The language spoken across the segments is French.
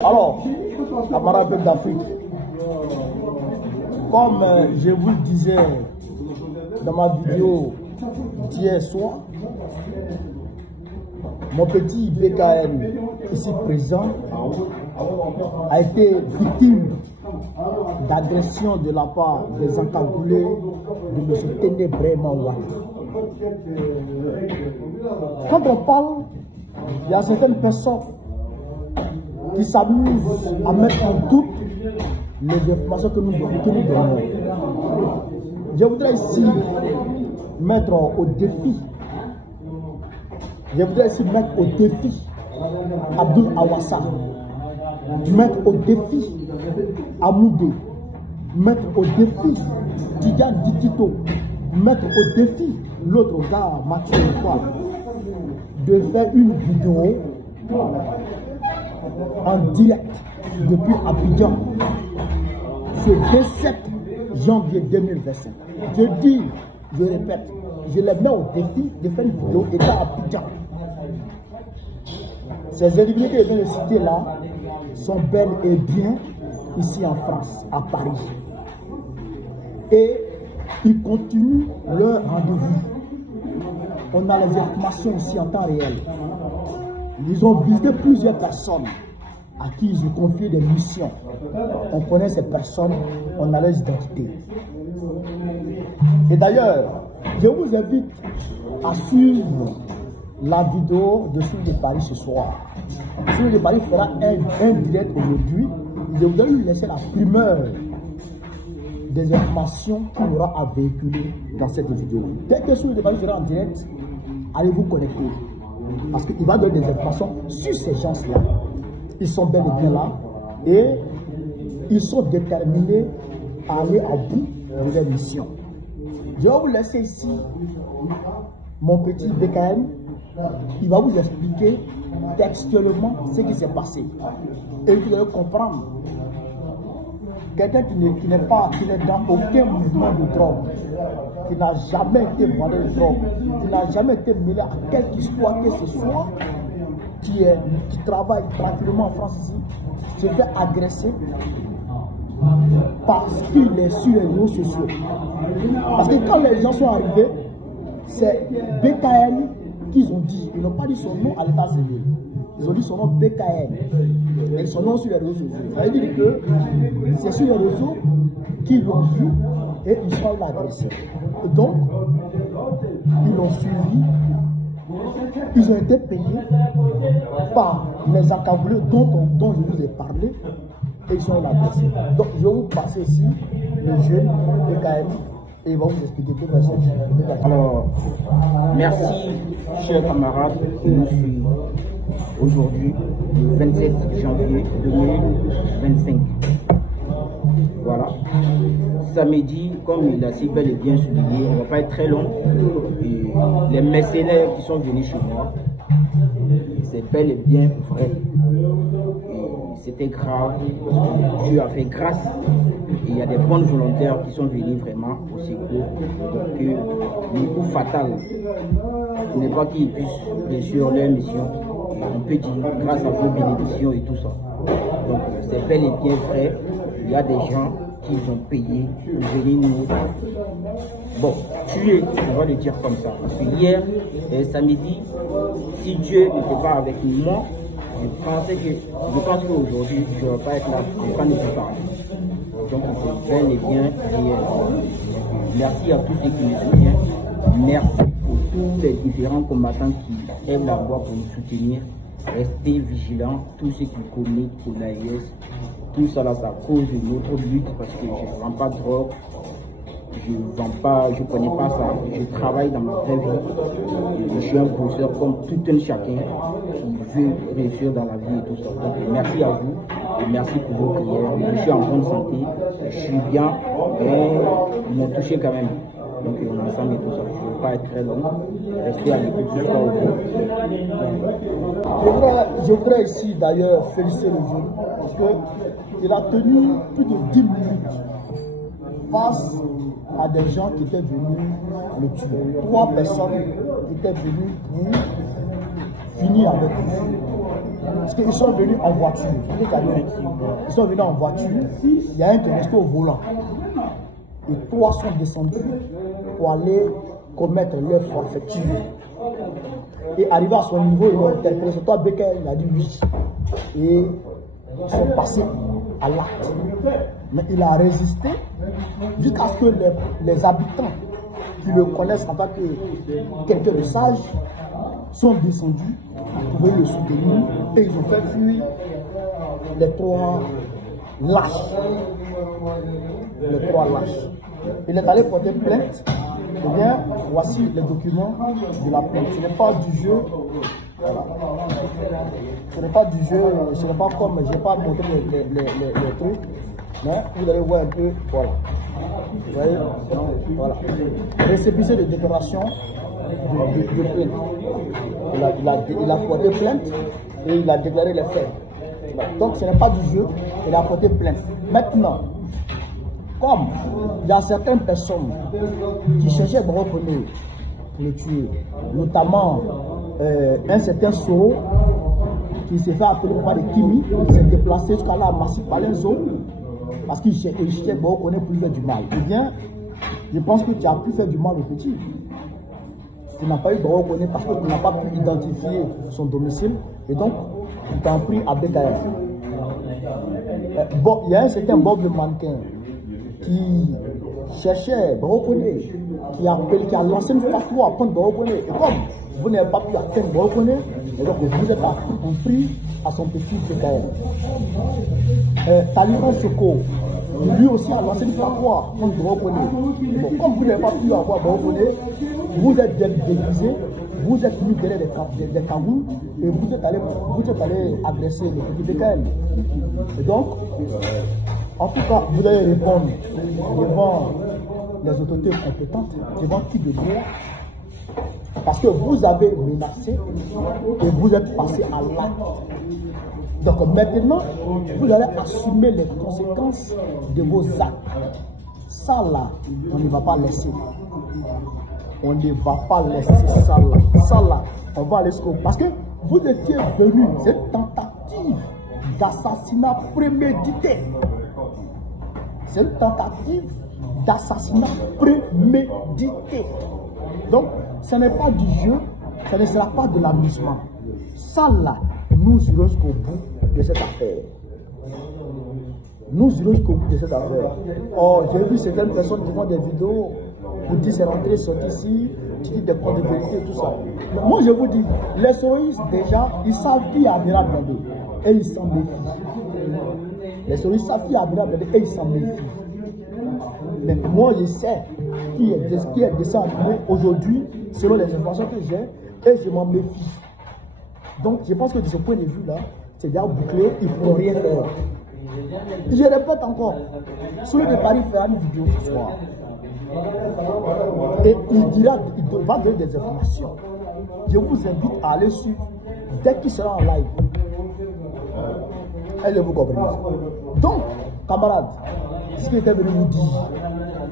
Alors, camarades d'Afrique, comme je vous le disais dans ma vidéo d'hier soir, mon petit BKM, ici présent, a été victime d'agression de la part des encagoulés de M. Ténébré Mawata. Quand on parle, il y a certaines personnes qui s'amusent à mettre en doute les informations que nous donnons. Je voudrais ici mettre au défi, Abdoul Awassa, mettre au défi Amoudé, mettre au défi Tidiane Ditito, mettre au défi l'autre gars, Mathieu Lecoy, de faire une vidéo en direct depuis Abidjan ce 27 janvier 2025. Je dis, je répète, je les mets au défi de faire une vidéo étant à Abidjan. Ces individus que je viens de citer là sont bel et bien ici en France, à Paris. Et ils continuent leur rendez-vous. On a les informations ici en temps réel. Ils ont visité plusieurs personnes à qui ils ont confié des missions. On connaît ces personnes, on a les identités. Et d'ailleurs, je vous invite à suivre la vidéo de Sourire de Paris ce soir. Sourire de Paris fera un direct aujourd'hui. Je voudrais lui laisser la primeur des informations qu'il aura à véhiculer dans cette vidéo. Dès que Sourire de Paris sera en direct, allez vous connecter. Parce qu'il va donner des informations sur ces gens-là. Ils sont bel et bien là et ils sont déterminés à aller à bout de leur mission. Je vais vous laisser ici mon petit BKM. Il va vous expliquer textuellement ce qui s'est passé. Et vous allez comprendre. Quelqu'un qui n'est dans aucun mouvement de drogue, qui n'a jamais été vendeur de drogue, qui n'a jamais été mêlé à quelque histoire que ce soit, qui travaille tranquillement en France ici, se fait agresser parce qu'il est sur les réseaux sociaux. Parce que quand les gens sont arrivés, c'est BKM qu'ils ont dit. Ils n'ont pas dit son nom à l'état civil. Ils ont dit son nom BKM. Et son nom sur les réseaux sociaux. Ça veut dire que c'est sur les réseaux qu'ils l'ont vu et ils sont agressés. Et donc, ils l'ont suivi. Ils ont été payés par les encagoulés dont je vous ai parlé et ils sont agressés. Donc, je vais vous passer ici le jeune BKM et il va vous expliquer tout ça. Alors, merci, chers camarades, qui nous suivent aujourd'hui, le 27 janvier 2025. Voilà. Samedi, comme il a si bel et bien souligné, on ne va pas être très long. Et les mercenaires qui sont venus chez moi, c'est bel et bien vrai. C'était grave. Dieu a fait grâce. Et il y a des bonnes volontaires qui sont venus vraiment au secours. Donc, le coup fatal, ce n'est pas qu'ils puissent, bien sûr, leur mission. On peut dire grâce à vos bénédictions et tout ça. Donc, c'est bel et bien vrai. Il y a des gens qui ont payé pour venir nous, bon, tuer, on va le dire comme ça. Parce que hier, samedi, si Dieu n'était pas avec moi, je pense qu'aujourd'hui, je ne vais pas être là, je ne vais pas nous parler. Donc, c'est bel et bien réel. Merci à tous ceux qui nous soutiennent. Merci pour tous les différents combattants qui aiment la voix pour nous soutenir. Restez vigilants, tous ceux qui connaissent pour l'AIS. Tout ça là, ça cause de notre lutte parce que je ne vends pas de drogue, je ne connais pas ça, je travaille dans ma vraie vie. Je suis un bosseur comme tout un chacun qui veut réussir dans la vie et tout ça. Donc merci à vous et merci pour vos prières. Je suis en bonne santé, je suis bien, mais ils m'ont touché quand même. Donc on est ensemble et tout ça. Je ne veux pas être très long. Restez à l'écoute jusqu'à au bout. Je voudrais ici d'ailleurs féliciter le jeune parce qu'il a tenu plus de 10 minutes face à des gens qui étaient venus le tuer. 3 personnes qui étaient venues pour finir avec lui. Parce qu'ils sont venus en voiture. Ils sont venus en voiture. Il y a un qui est resté au volant. Et 3 sont descendus pour aller commettre leur forfaiture. Et arrivé à son niveau, ils l'ont interpellé. C'est toi, Becker, il a dit oui. Et ils sont passés à l'acte. Mais il a résisté jusqu'à ce que les habitants qui le connaissent en tant que quelqu'un de sage sont descendus pour le soutenir et ils ont fait fuir les 3 lâches. Les 3 lâches. Il est allé porter plainte. Eh bien, voici les documents de la plainte. Ce n'est pas du jeu. Voilà. Ce n'est pas du jeu. Ce n'est pas comme, je n'ai pas montré les trucs. Mais vous allez voir un peu. Voilà. Vous voyez, voilà. Récépissé de déclaration de plainte. Il a porté plainte et il a déclaré les faits. Donc ce n'est pas du jeu, il a porté plainte. Maintenant, comme il y a certaines personnes qui cherchaient de reconnaître pour le tuer, notamment un certain Soro qui s'est fait appeler par les Kimi, qui s'est déplacé jusqu'à là à Massif Palenzo, parce qu'il cherchait de reconnaître pour lui faire du mal. Eh bien, je pense que tu as pu faire du mal au petit. Tu n'as pas eu de reconnaître parce que tu n'as pas pu identifier son domicile et donc tu t'en pris à BKF. Bon, il y a un certain Bob le mannequin qui cherchait de reconnaître, qui a lancé une fatwa à prendre de reconnaître. Et comme vous n'avez pas pu atteindre de reconnaître, et donc vous êtes pris à son petit BKF. Taliban Soko, lui aussi a lancé une fatwa à prendre de reconnaître. Bon, comme vous n'avez pas pu avoir de reconnaître, vous êtes bien déguisé, vous êtes mis derrière des cagoules et vous êtes allé agresser le petit BKM. Et donc, en tout cas, vous allez répondre devant les autorités compétentes, devant qui de droit, parce que vous avez menacé et vous êtes passé à l'acte. Donc maintenant, vous allez assumer les conséquences de vos actes. Ça là, on ne va pas laisser. On ne va pas laisser ça là. Ça là, on va aller jusqu'au... Parce que vous étiez venu, c'est une tentative d'assassinat prémédité. C'est une tentative d'assassinat prémédité. Donc, ce n'est pas du jeu, ce ne sera pas de l'amusement. Ça là, nous irons jusqu'au bout de cette affaire. Nous irons jusqu'au bout de cette affaire. Oh, j'ai vu certaines personnes qui font des vidéos pour dire c'est rentré, sorti ici, qui disent des points de vérité et tout ça. Mais moi je vous dis, les souristes déjà, ils savent qui est Amiral Blindé et ils s'en méfient. Les souristes savent qui est Amiral Blindé et ils s'en méfient. Mais moi je sais qui est descendu aujourd'hui, selon les informations que j'ai, et je m'en méfie. Donc je pense que de ce point de vue-là, c'est déjà bouclé, ils ne pourront rien faire. Je répète encore, celui de Paris fera une vidéo ce soir. Et il va donner des informations. Je vous invite à aller suivre dès qu'il sera en live. Elle vous comprend. Donc, camarades, ce qu'il était venu vous dire,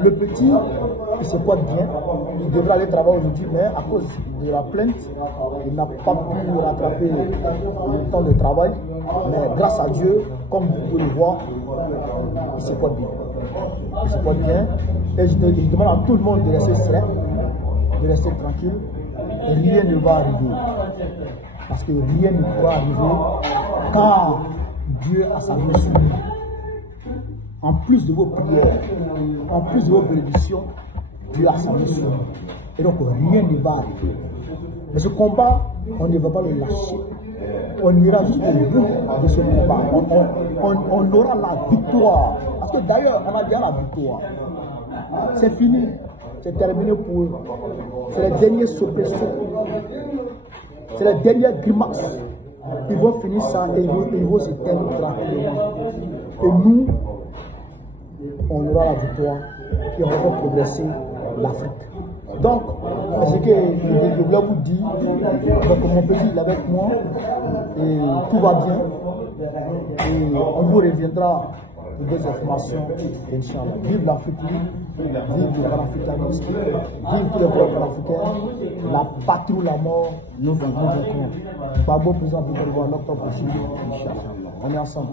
le petit, il se porte bien, il devrait aller travailler aujourd'hui, mais à cause de la plainte, il n'a pas pu rattraper le temps de travail. Mais grâce à Dieu, comme vous pouvez le voir, il se porte bien. Il se porte bien. Et je demande à tout le monde de rester serein, de rester tranquille. Rien ne va arriver. Parce que rien ne pourra arriver, car Dieu a sa main sur nous. En plus de vos prières, en plus de vos bénédictions, Dieu a sa main sur nous. Et donc rien ne va arriver. Mais ce combat, on ne va pas le lâcher. On ira jusqu'au bout de ce combat. On aura la victoire. Parce que d'ailleurs, on a déjà la victoire. C'est fini. C'est terminé pour eux. C'est les derniers soubresauts. C'est les dernières grimaces. Ils vont finir ça et ils vont se terminer tranquillement. Et nous, on aura la victoire et on va progresser l'Afrique. Donc, ce que je voulais vous dire, donc mon petit il est avec moi et tout va bien. Et on vous reviendra pour des informations, Inch'Allah. Vive l'Afrique libre, vive le panafricanisme, vive tous les peuples africains, la patrie ou la mort, nous vaincrons. Babo, président du gouvernement, notre prochain, Inch'Allah. On est ensemble.